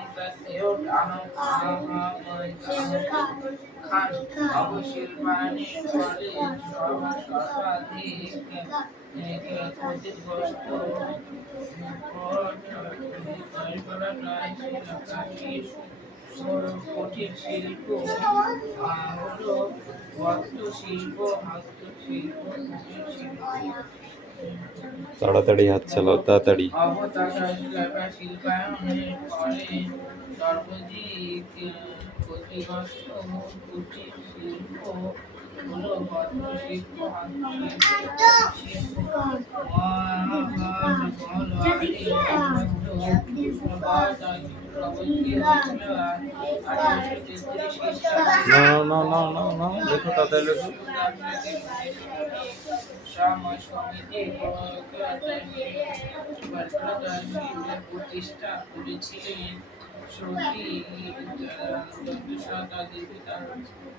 খান অবশিল্পায়নের ফলে সর্বাধিক ক্ষতিগ্রস্ত কুটির শিল্প হলো হস্তশিল্প, কুটির শিল্প। তাড়াতাড়ি হাত চালাও, তাড়াতাড়ি। শিল্পায়নের ফলে সর্বাধিক ক্ষতিগ্রস্ত কুটির শিল্প হলো হস্তশিল্প, দেখো তাড়াতাড়ি লেখো। প্রতিষ্ঠা করেছিলেন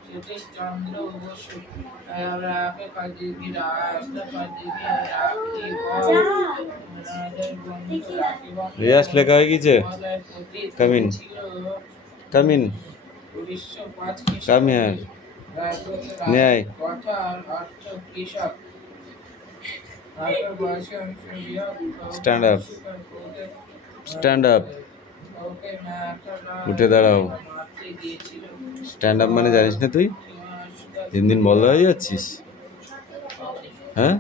সতীশচন্দ্র বসু। রিয়াজ লেখা হয়ে গেছে? কামিন কামিন কাম হিয়ার, ন্যায় স্ট্যান্ড আপ, স্ট্যান্ড আপ, উঠে দাঁড়াও। স্ট্যান্ড আপ মানে জানিস না তুই? দিন দিন বন্ধ হয়ে যাচ্ছিস, হ্যাঁ?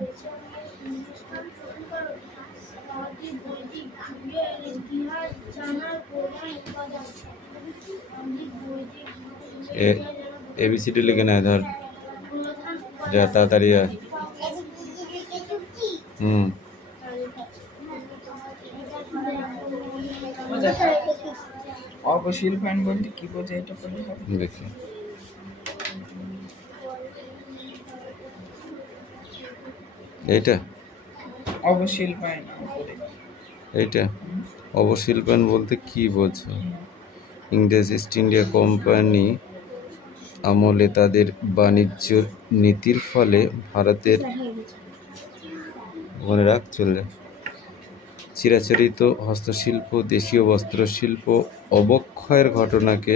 ABCD লিখে নেয়, ধর যা তাড়াতাড়ি। অবশিল্পায়ন বলতে কি বোঝায় এটা বললে হবে? দেখি এইটা অবশিল্পায়ন, এইটা অবশিল্পায়ন বলতে কি বোঝো? ইংরেজ ইস্ট ইন্ডিয়া কোম্পানি আমলে তাদের বাণিজ্য নীতির ফলে ভারতের চিরাচরিত হস্তশিল্প, দেশীয় বস্ত্রশিল্প অবক্ষয়ের ঘটনাকে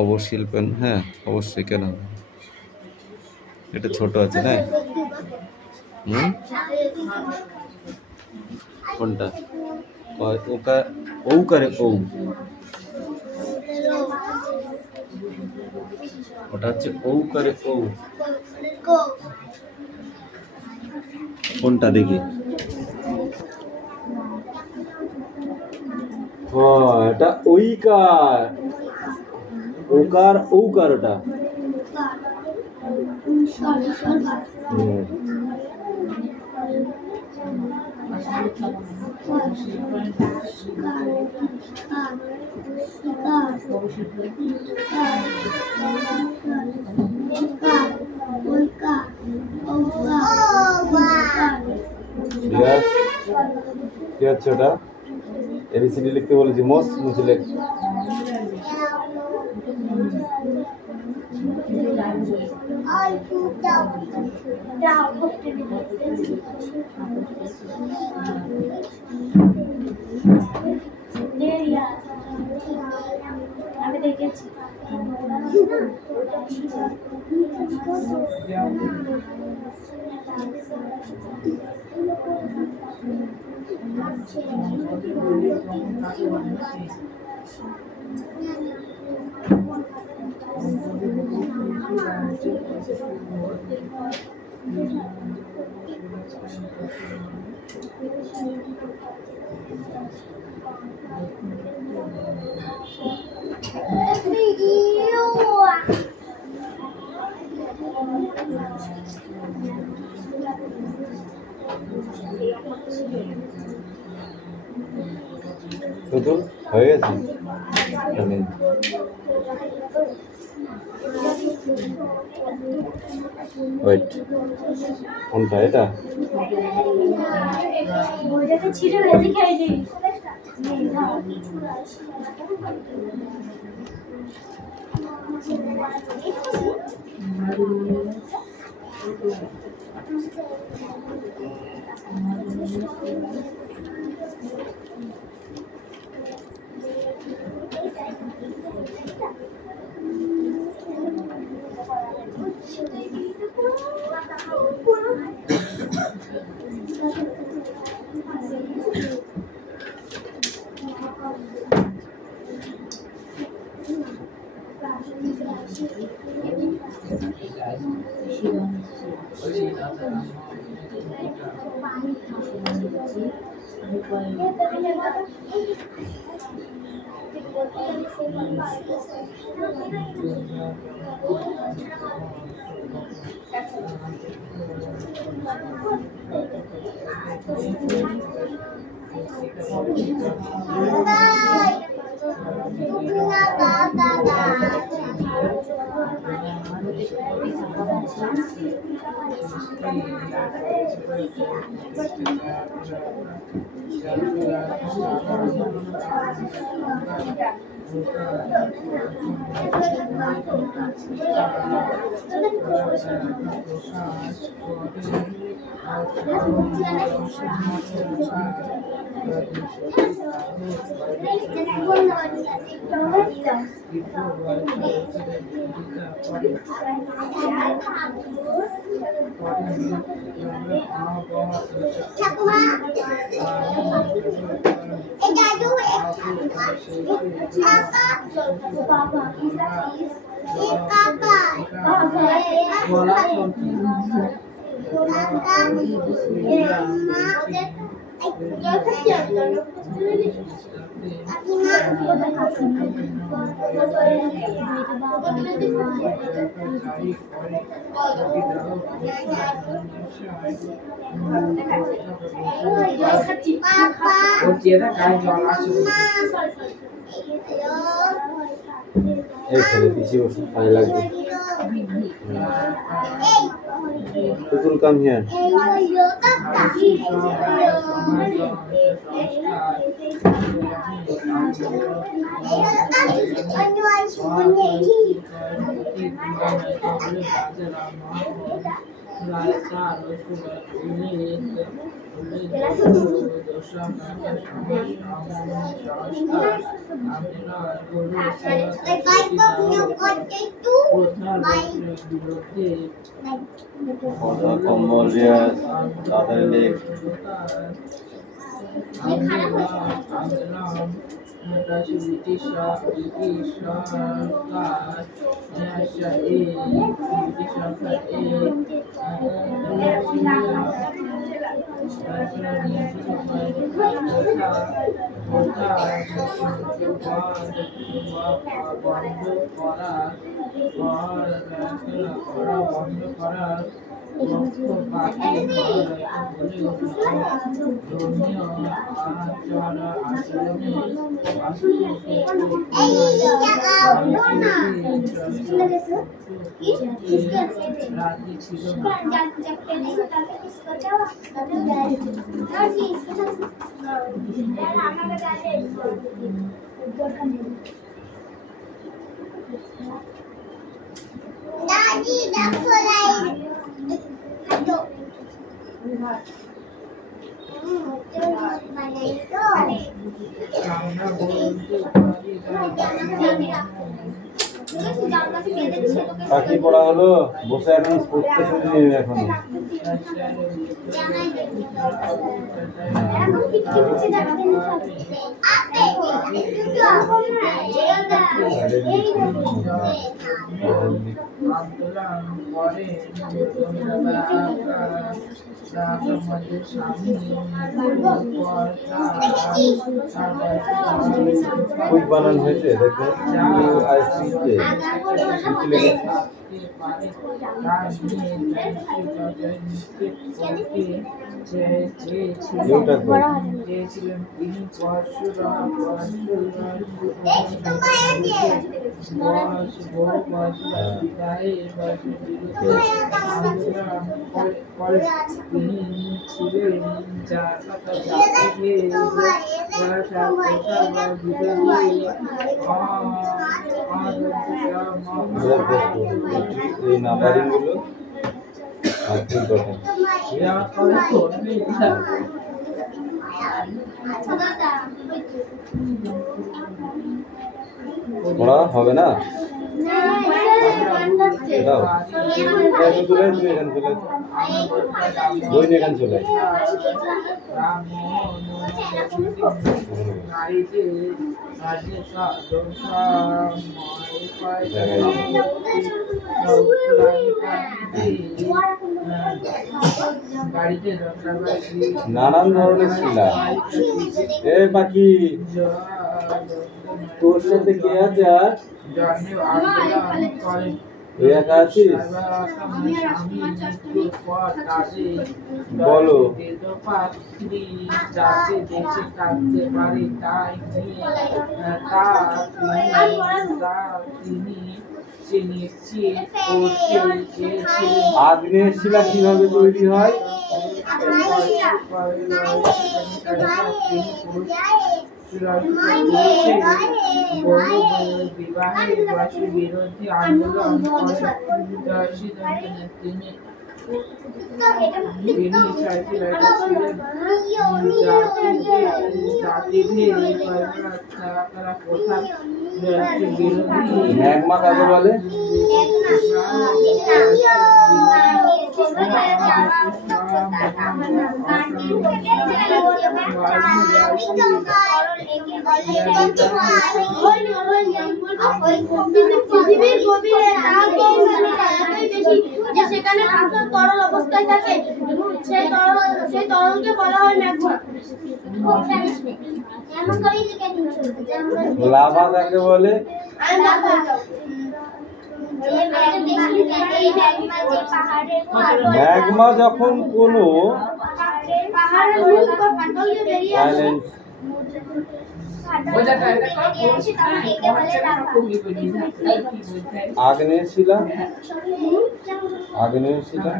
অবশিল্পায়ন। হ্যাঁ অবশ্যই, কেন? এটা ছোট আছে না? কোনটা? ঔকারে ঔ, ওটা হচ্ছে ঔকারে ঔ। কোনটা দেখি? এটা ঐকার, ওকার ঔকার, ওটা কি হচ্ছে? ওটা ABCD লিখতে বলেছি, মোস্ট মুছে লেখ। আমি দেখেছি। তো হয়ে গেছে। ওয়েট, কোনটা এটা? এই ছেলে পিছিয়ে বসে পায়ে লাগবে পুতুল কাম হিয়ার পাখি পড়া হলো বসে এখন পড়তে শুনি এখনো খুব বানান হয়েছে দেখবেন এই নাম্বারিং গুলো আর ঠিক কথা পড়া হবে না এটাও এখানে চলে আয়, তুই এখানে চলে আয়। বই নিয়ে এখানে চলে আয়। নানান ধরনের শিলা। এ পাখি, তোর সাথে কে আছে আর তুই একা আছিস? বলো। আগ্নেয় শিলা কিভাবে তৈরি হয়? বিবাহের বিরোধী আন্দোলন ম্যাগমা কাকে বলে? সেখানে তরল অবস্থায় থাকে সেই তরলকে বলা হয় ম্যাগমা। লাভা কাকে বলে? ম্যাগমা যখন কোনো আগ্নেয় শিলা, আগ্নেয় শিলা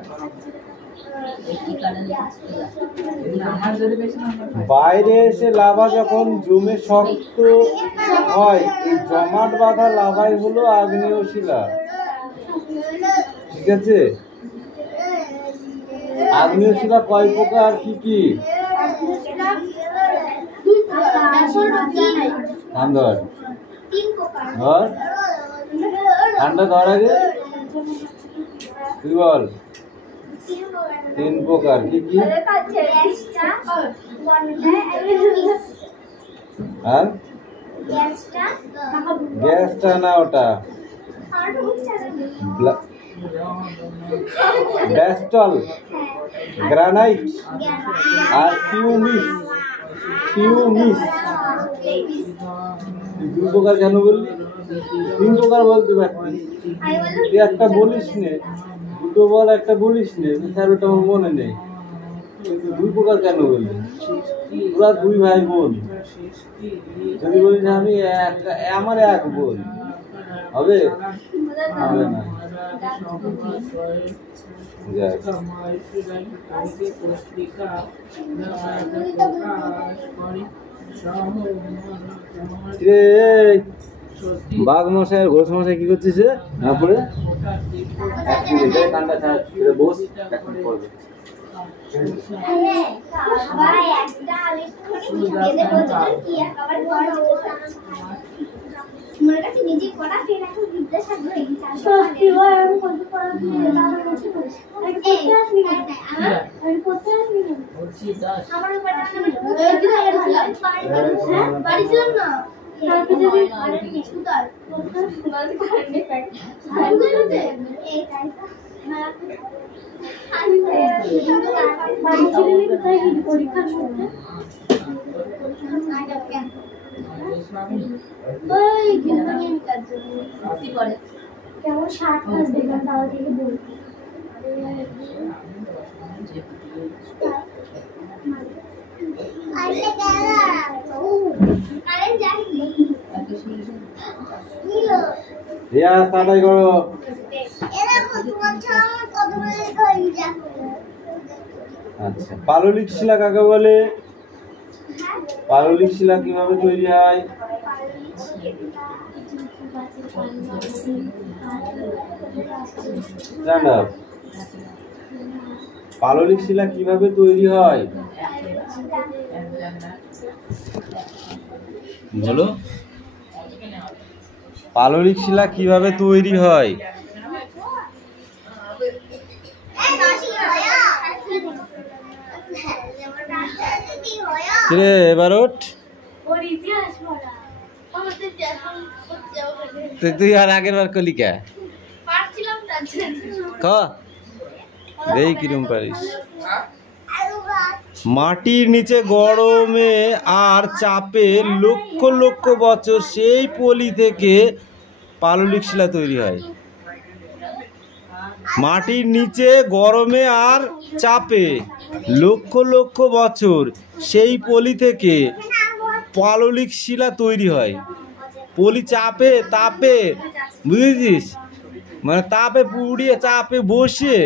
বাইরে এসে লাভা যখন জমে শক্ত হয়, এই জমাট বাঁধা লাভাই হলো আগ্নেয় শিলা। ঠিক আছে? আগ্নেয় শিলা কয় প্রকার, কি কি? ধর ঠান্ডা ধর আগে, তুই বল। 3 প্রকার, কি কি? আর গ্যাসটা না, ওটা ব্যাস্টল, গ্রানাইট আর পিউমিস। পিউমিস 2 প্রকার কেন বললি? 3 প্রকার বলতে পারতি, তুই একটা বলিস নে, দুটো বল, একটা বলিস নে, স্যার ওটা আমার মনে নেই। 2 প্রকার কেন বললি? তোরা 2 ভাই বোন, যদি বলিস আমি আমার 1 বোন, হবে? হবে না। বাঘ মশাই আর ঘোষ মশাই কি করছিস? না পড়ে কানটা ছাড়, বস করবে। কেমন 60 মাস দেখলাম, তাও থেকে বল আচ্ছা, পাললিক শিলা কাকে বলে? পাললিক শিলা কিভাবে তৈরি হয়? পাললিক শিলা কিভাবে তৈরি হয় বলো? পাললিক শিলা কিভাবে তৈরি হয়? কিরে এবার ওঠ। তুই আর আগের বার কলি কে দেই কিরম পারিস। মাটির নিচে গরমে আর চাপে লক্ষ লক্ষ বছর সেই পলি থেকে পাললিক শিলা তৈরি হয়। মাটির নিচে গরমে আর চাপে লক্ষ লক্ষ বছর সেই পলি থেকে পাললিক শিলা তৈরি হয়। পলি চাপে তাপে বুঝেছিস, মানে তাপে পুড়িয়ে চাপে বসিয়ে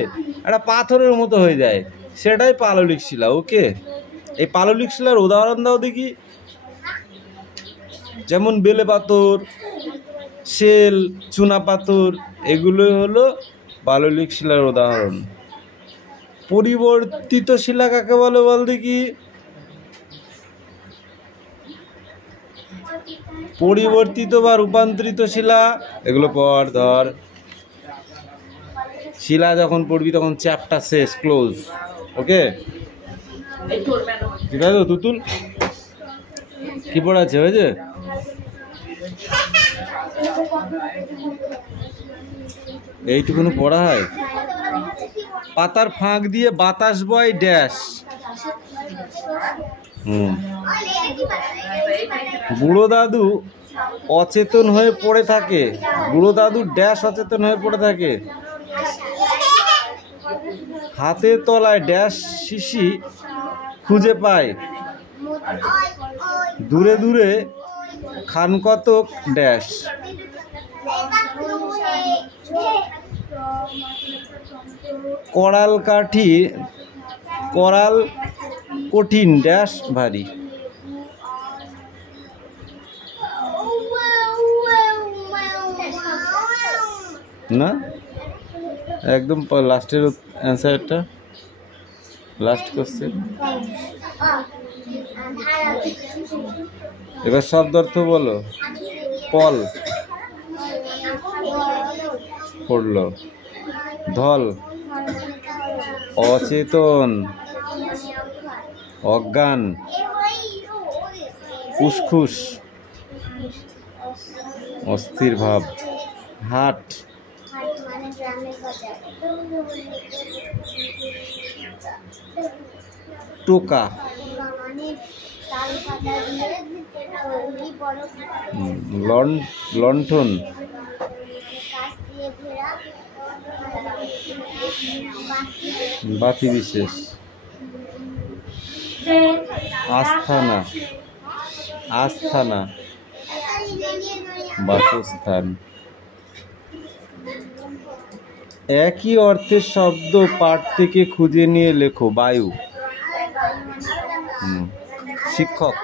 একটা পাথরের মতো হয়ে যায়, সেটাই পাললিক শিলা। ওকে, এই পাললিক শিলার উদাহরণ দাও দেখি। যেমন বেলে পাথর, শেল, চুনা পাথর, এগুলো হলো পাললিক শিলার উদাহরণ। পরিবর্তিত শিলা কাকে বলে বল দেখি? পরিবর্তিত বা রূপান্তরিত শিলা, এগুলো পর ধর। শিলা যখন পড়বি তখন চ্যাপ্টার শেষ, ক্লোজ। ওকে, ঠিক আছে। তুতুল কি পড়াচ্ছে হয়েছে? এইটুকুনো পড়া হয়। পাতার ফাঁক দিয়ে বাতাস বয় ড্যাশ। বুড়ো দাদু অচেতন হয়ে পড়ে থাকে। বুড়ো দাদু ড্যাশ অচেতন হয়ে পড়ে থাকে। হাতের তলায় ড্যাশ শিশি খুঁজে পায়। দূরে দূরে খান কতক ড্যাশ। করাল কাঠি করাল কঠিন ড্যাশ ভারী। না, একদম লাস্টের অ্যান্সারটা, লাস্ট কোশ্চেন। এবার শব্দ অর্থ বলো। পল পড়লো, ধল অচেতন, অজ্ঞান, উসখুস অস্থির ভাব, হাট টোকা, লণ্ঠন, বাতি বিশেষ, আস্থানা, আস্থানা বাসস্থান। একই অর্থের শব্দ পাঠ থেকে খুঁজে নিয়ে লেখো। বায়ু, শিক্ষক,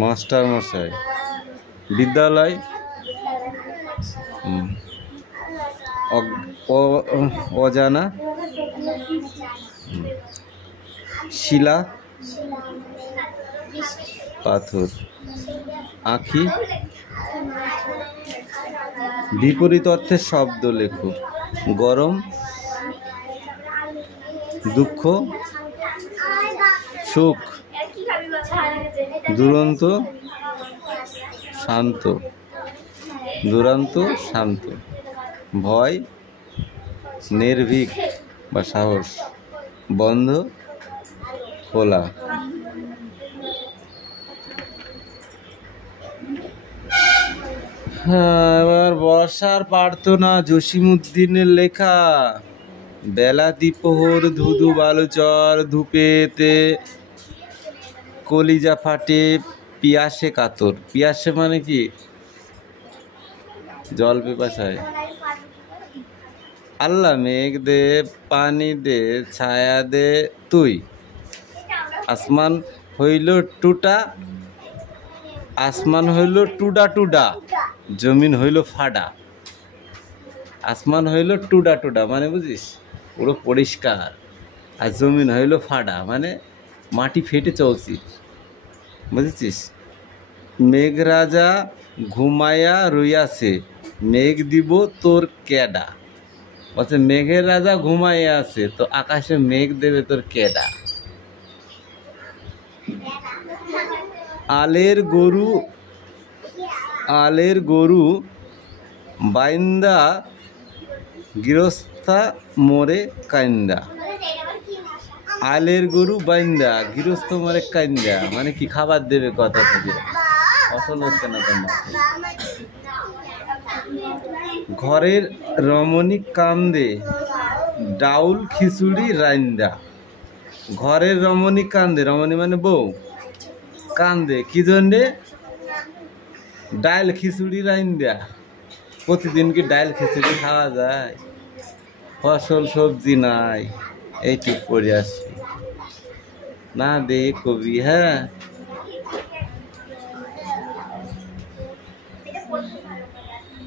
মাস্টার মশাই, বিদ্যালয়, অজানা, শিলা, পাথর, আঁখি। বিপরীত অর্থের শব্দ লেখো। গরম, দুঃখ, সুখ, দুরন্ত, শান্ত, দুরান্ত, শান্ত, ভয়, নির্ভীক বা সাহস, বন্ধ, খোলা। হ্যাঁ, এবার বর্ষার প্রার্থনা, জসিমউদ্দিনের লেখা। বেলা দ্বিপ্রহর, ধুধু বালুচর, ধূপেতে কলিজা ফাটে, পিয়াসে কাতর। পিয়াসে মানে কি? জল পিপাসায়। আল্লাহ মেঘ দে, পানি দে, ছায়া দে তুই। আসমান হইল টুটা, আসমান হইল টুডা টুডা, জমিন হইল ফাডা। আসমান হইল টুডা টুডা মানে বুঝিস পুরো পরিষ্কার, আর জমিন হইল ফাডা মানে মাটি ফেটে চলছি, বুঝেছিস? মেঘরাজা ঘুমাইয়া রইয়াছে, মেঘ দিব তোর কেডা। বলছে মেঘের রাজা ঘুমাইয়া আছে, তো আকাশে মেঘ দেবে তোর কেডা। আলের গরু বাইন্দা গৃহস্থা মোরে কাইন্দা। আলের গরু বাইন্দা গৃহস্থ মোরে কাইন্দা মানে কি, খাবার দেবে কথা থেকে, ফসল হচ্ছে না তোমার। ঘরের রমণী কান্দে ডাউল খিচুড়ি রাইন্দা। ঘরের রমণী কান্দে, রমণী মানে বউ, কান্দে কি জন্যে? ডাইল খিচুড়ি রাইন্দা। প্রতিদিন কি ডাইল খিচুড়ি খাওয়া যায়? ফসল সবজি নাই, এইটুক করে আসি না দে কবি। হ্যাঁ,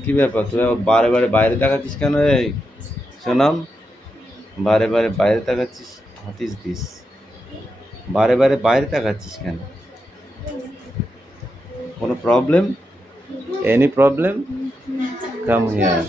কি ব্যাপার তুই বারে বারে বাইরে দেখাচ্ছিস কেন? এই সোনাম, বারে বারে বাইরে দেখাচ্ছিস, হাতিস দিস, বারে বারে বাইরে দেখাচ্ছিস কেন? কোনো problem? Any problem? Come here.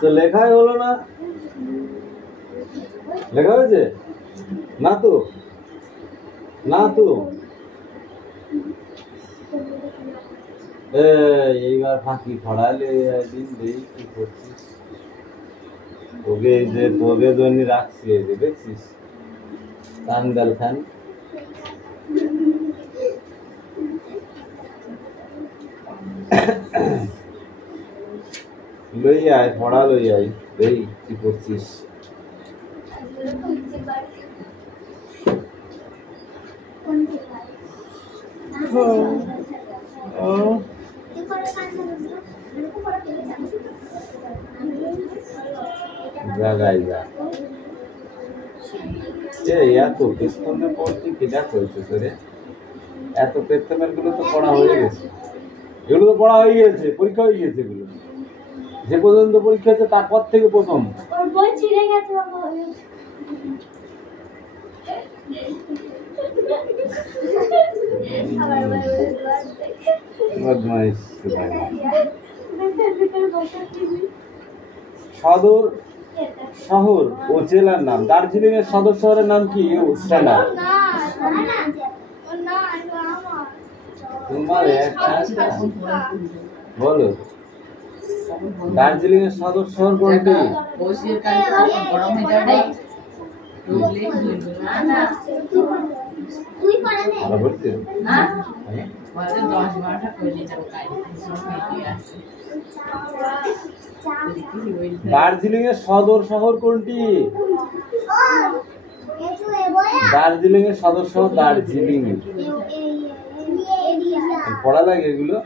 তো লেখাই হলো না, লেখা হয়েছে না তো, না তো। এইবার ফাঁকি ফড়ালে একদিন দেই, কি করছিস? তোকে যে তোকে জন্য রাখছি, এই যে দেখছিস কান্দাল খান। লই আয়, ফড়া লই আয়, দেই কি করছিস? জাগাই যা এত পেছনে পড়তে কেটা করেছে তোরে? এত পেছনের গুলো তো পড়া হয়ে গেছে, এগুলো তো পড়া হয়ে গেছে, পরীক্ষা হয়ে গেছে। এগুলো যে পর্যন্ত পরীক্ষা হচ্ছে তারপর থেকে প্রথম। সদর শহর ও জেলার নাম। দার্জিলিং এর সদর শহরের নাম কি? বলো, দার্জিলিং এর সদর শহর কোনটি? দার্জিলিং এর সদর শহর কোনটি? দার্জিলিং এর সদর শহর দার্জিলিং। পড়া লাগে এগুলো।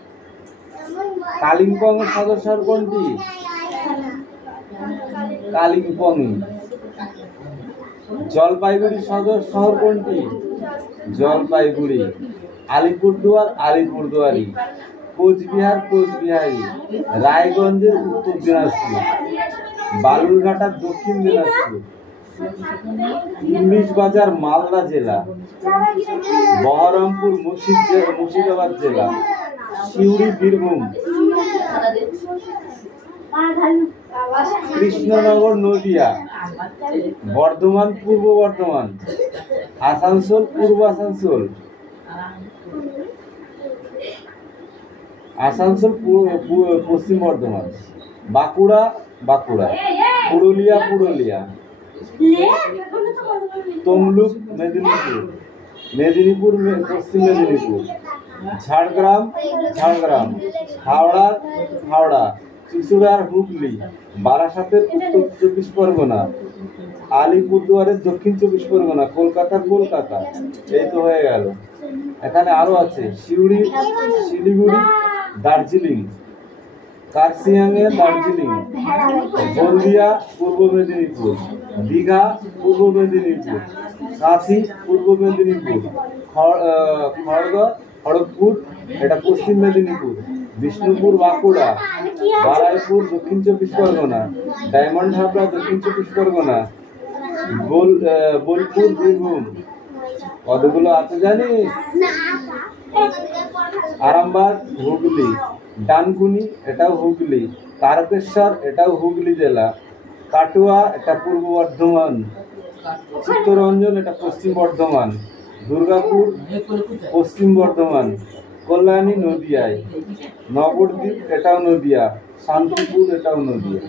কালিম্পং এর সদর শহর কোনটি? কালিম্পং। জলপাইগুড়ির সদর শহর কোনটি? জলপাইগুড়ি। আলিপুরদুয়ার আলিপুরদুয়ারি। কোচবিহার কোচবিহারি। রায়গঞ্জের উত্তর দিনাজপুর। বালুরঘাটার দক্ষিণ দিনাজপুর। ইংলিশ বাজার মালদা জেলা। বহরমপুর মুর্শিদাবাদ জেলা। সিউড়ি বীরভূম। কৃষ্ণনগর নদিয়া। বর্ধমান পূর্ব বর্ধমান। আসানসোল পূর্ব আসানসোল। আসানসোল পশ্চিম বর্ধমান। বাঁকুড়া বাঁকুড়া। পুরুলিয়া পুরুলিয়া। তমলুক মেদিনীপুর। মেদিনীপুর পশ্চিম মেদিনীপুর। ঝাড়গ্রাম ঝাড়গ্রাম। হাওড়া হাওড়া। চুঁচুড়ার হুগলি। বারাসাতের উত্তর 24 পরগনা। আলিপুরদুয়ারের দক্ষিণ 24 পরগনা। কলকাতার কলকাতা। এই তো হয়ে গেল। এখানে আরো আছে সিউড়ি শিলিগুড়ি দার্জিলিং। কার্শিয়াংয়ে দার্জিলিং। হলদিয়া পূর্ব মেদিনীপুর। দীঘা পূর্ব মেদিনীপুর। কাঁথি পূর্ব মেদিনীপুর। খড়গপুর এটা পশ্চিম মেদিনীপুর। বিষ্ণুপুর বাঁকুড়া, বারাইপুর দক্ষিণ 24 পরগনা, ডায়মন্ড হাবড়া দক্ষিণ 24 পরগনা, বোলপুর বীরভূম। কতগুলো আছে জানিস? আরামবাগ হুগলি, ডানকুনি এটাও হুগলি, তারকেশ্বর এটাও হুগলি জেলা, কাটুয়া এটা পূর্ব বর্ধমান, চিত্তরঞ্জন এটা পশ্চিম বর্ধমান, দুর্গাপুর পশ্চিম বর্ধমান, কল্যাণী নদিয়ায়, নবদ্বীপ এটাও নদিয়া, শান্তিপুর এটাও নদিয়া।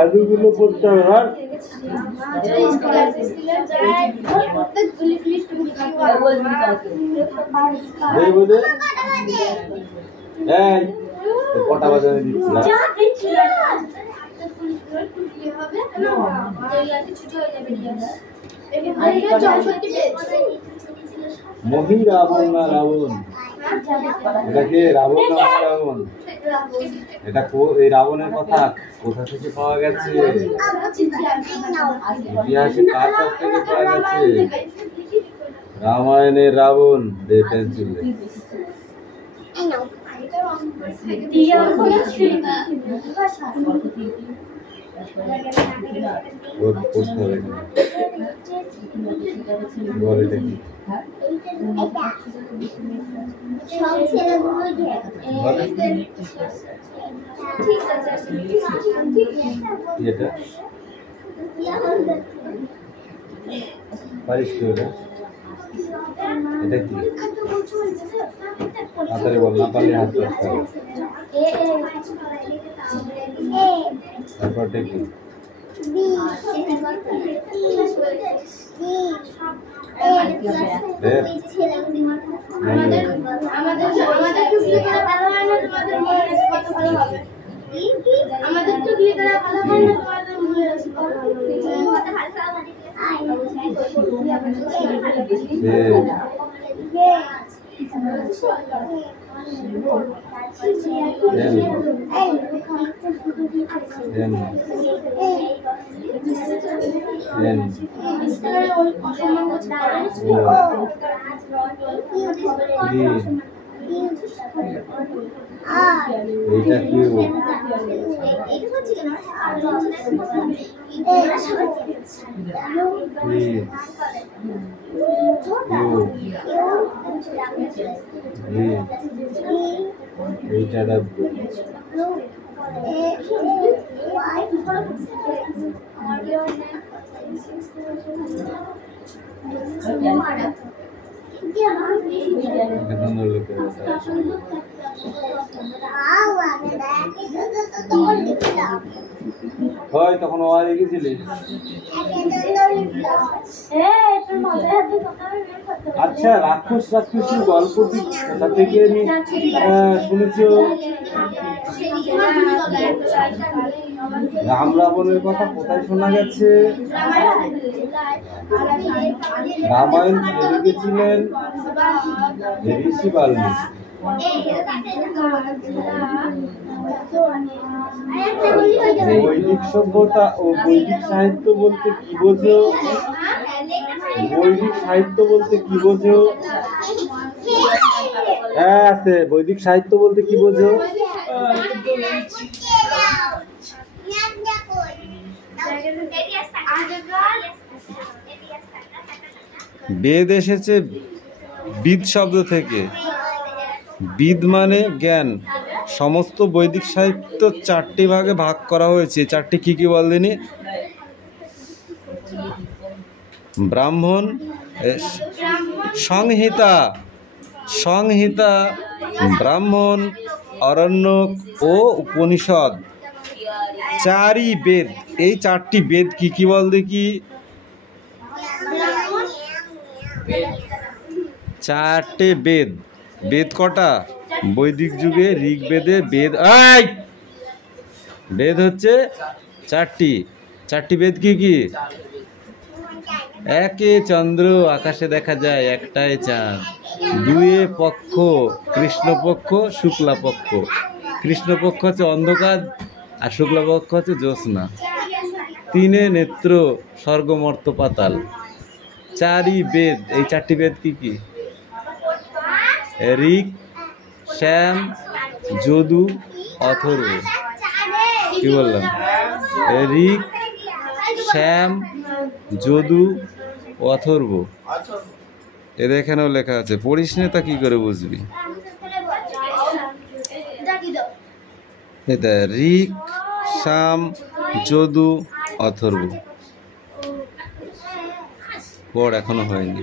আলুগুলো পড়তে হবে। কটা বাজে দিচ্ছি মহি রাবণ না রাবণ? এটা কে রাবণ না রাবণ? এটা এই রাবণের কথা কোথা থেকে পাওয়া গেছে? ইতিহাসে কার কাছ থেকে পাওয়া গেছে? রামায়ণের রাবণ। দে পেন্সিল দে। পড়তে হবে বল এটা কি? এটা পারিস কি? এটা কি? হাতারে বল, না পারলে হাত রাখতে হবে। তারপরটা কি? এটা কি? হয় তখন ও আগে গেছিলি। আচ্ছা, রাক্ষস রাক্ষসীর গল্পটি কোথা থেকে শুনেছ? রাম রাবণের কথা কোথায় শোনা গেছে? রামায়ণ কে লিখেছিলেন? ঋষি বাল্মীকি। বৈদিক সভ্যতা ও বৈদিক সাহিত্য বলতে কি বোঝো? বৈদিক সাহিত্য বলতে কি বোঝো? হ্যাঁ আছে। বৈদিক সাহিত্য বলতে কি বোঝো? বেদ এসেছে বিদ শব্দ থেকে। বিদ মানে জ্ঞান। সমস্ত বৈদিক সাহিত্য 4টি ভাগে ভাগ করা হয়েছে। 4টি কি কি বল দিনি? ব্রাহ্মণ, সংহিতা, সংহিতা, ব্রাহ্মণ, অরণ্যক ও উপনিষদ। 4ই বেদ। এই 4টি বেদ কি কি বল দেখি? 4টে বেদ। বেদ কটা? বৈদিক যুগে ঋগ্বেদে বেদ বেদ হচ্ছে 4টি। 4টি বেদ কি কি? একে চন্দ্র আকাশে দেখা যায়, একটাই চাঁদ। 2 পক্ষ, কৃষ্ণপক্ষ শুক্লাপক্ষ। কৃষ্ণপক্ষ হচ্ছে অন্ধকার আর শুক্লাপক্ষ হচ্ছে জ্যোৎস্না। 3 নেত্র, স্বর্গ মর্ত্য পাতাল। চারি বেদ, এই চারটি বেদ কি কি? ঋক, শ্যাম, যদু, অথর্ব। কি বললাম? ঋক, শ্যাম, যদু, অথর্ব। এদের এখানেও লেখা আছে, পড়িস নে তা কি করে বুঝবি? এটা ঋক, শ্যাম, যদু, অথর্ব। পড়, এখনো হয়নি।